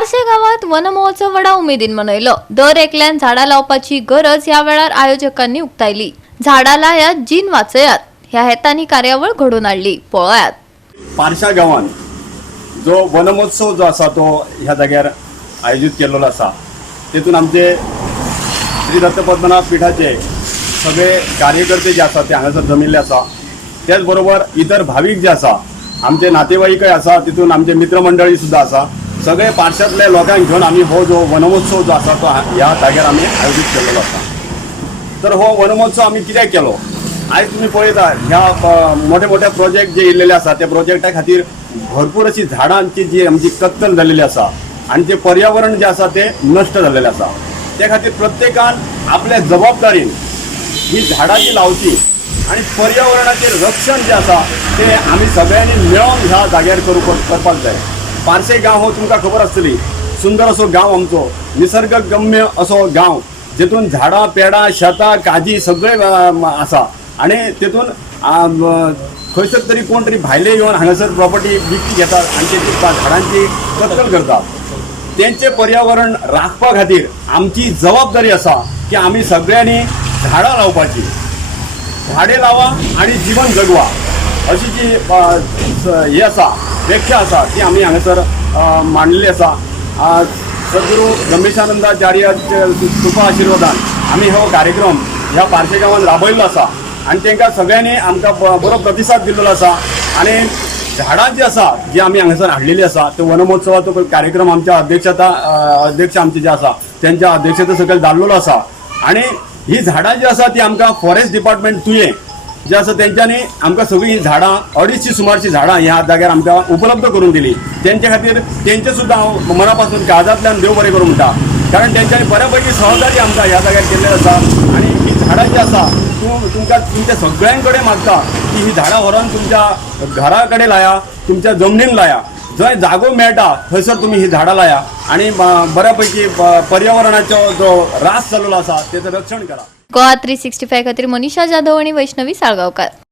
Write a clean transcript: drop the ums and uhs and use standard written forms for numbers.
पारशे गावात वन महोत्सव व्हडा उमेदीन मनयलो। दर एकल्यान झाडां लावपाची गरज ह्या वेळार आयोजकांनी उक्तायली। झाडां लायात जीन वाचयात ह्या हेतांनी कार्यावळ घडोवन हाडली। पळयात पारशा गांवांत जो वन महोत्सव जो आसा तो ह्या जाग्यार आयोजीत केल्लो आसा। तेतून आमचे श्री दत्तपद्मनाभ पिठाचे सगळे कार्यकर्ते जे आसा ते हांगासर जमिल्ले आसा। त्याच बरोबर इतर भाविक जे आसा, आमचे नातेवाईकय आसा, तितून आमचे मित्रमंडळी सुद्धा आसा। सगळे पारशांतल्या लोकांक घेवन आमी हो जो वनमहोत्सव जो आसा तो ह्या जाग्यार आमी आयोजीत केल्लो आसा। तर हो वनमहोत्सव आमी कित्याक केलो? आयज तुमी पळयता ह्या मोठे मोठे प्रोजेक्ट जे येयल्ले आसा त्या प्रोजेक्टा खातीर भरपूर अशी झाडांची जी आमची कत्तल जाल्लेली आसा आनी ते पर्यावरण जे आसा ते नश्ट जाल्लेले आसा। त्या खातीर प्रत्येकान आपल्या जबाबदारीन ही झाडां जी लावची आणि पर्यावरणाचें रक्षण जे आसा ते आमी सगळ्यांनी मेळोन ह्या जाग्यार करपाक जाय। पारशे गांव हो तुमकां खबर आसतली, सुंदर असो गांव आमचो, निसर्गगम्य असो गांव, जेतून झाडां पेडां शेतां काजी सगळे आसा आणि तेतून खंयसर तरी कोण तरी भायले येवन हांगासर प्रॉपर्टी विकती घेतात आणि तेची झाडांची कत्तल करतात। तेंचे पर्यावरण राखपा खातीर आमची जबाबदारी आसा की आमी सगळ्यांनी झाडां लावपाची। झाडे लावा आणि जीवन जगवा अशी जी हे आसा व्याख्या आसा ती आमी हांगासर मांडलेली आसा। सद्गुरू गमेशानंदाचार्याचे कृपा आशिर्वादान आमी हो कार्यक्रम ह्या पारशे गांवांत राबयल्लो आसा आणि तांकां सगळ्यांनी आमकां बरो प्रतिसाद दिल्लो आसा। आणि झाडां जी आसा जी आमी हांगासर हाडलेली आसा ते वन महोत्सवाचो कार्यक्रम आमच्या अध्यक्ष आमचे जे आसा त्यांच्या अध्यक्षते सकयल जाल्लो आसा। आणि ही झाडां जी आसा ती आमकां फॉरेस्ट डिपार्टमेंट तुये जे आसा तेंच्यांनी आमकां सगळीं झाडां 250 सुमारची झाडां ह्या जाग्यार आमकां उपलब्ध करून दिली। तेंचे खातीर तेंचे सुद्दां हांव मना पासून काळजांतल्यान देव बरें करूं म्हणटा, कारण तेंच्यांनी बऱ्यापैकी सहकार्य आमकां ह्या जाग्यार केल्लें आसा। आणि ही झाडां जी आसा तुमकां तुमच्या सगळ्यां कडेन मागता की ही झाडां व्हरोन तुमच्या घरा कडेन लाया, तुमच्या जमनीन लाया, जंय जागो मेळटा थंयसर तुमी ही झाडां लाया आणि बऱ्यापैकी पर्यावरणाचो जो ऱ्हास जाल्लो आसा तेचं रक्षण करा। गोवा 365 खातीर मनीषा जाधव आणि वैष्णवी साळगावकर।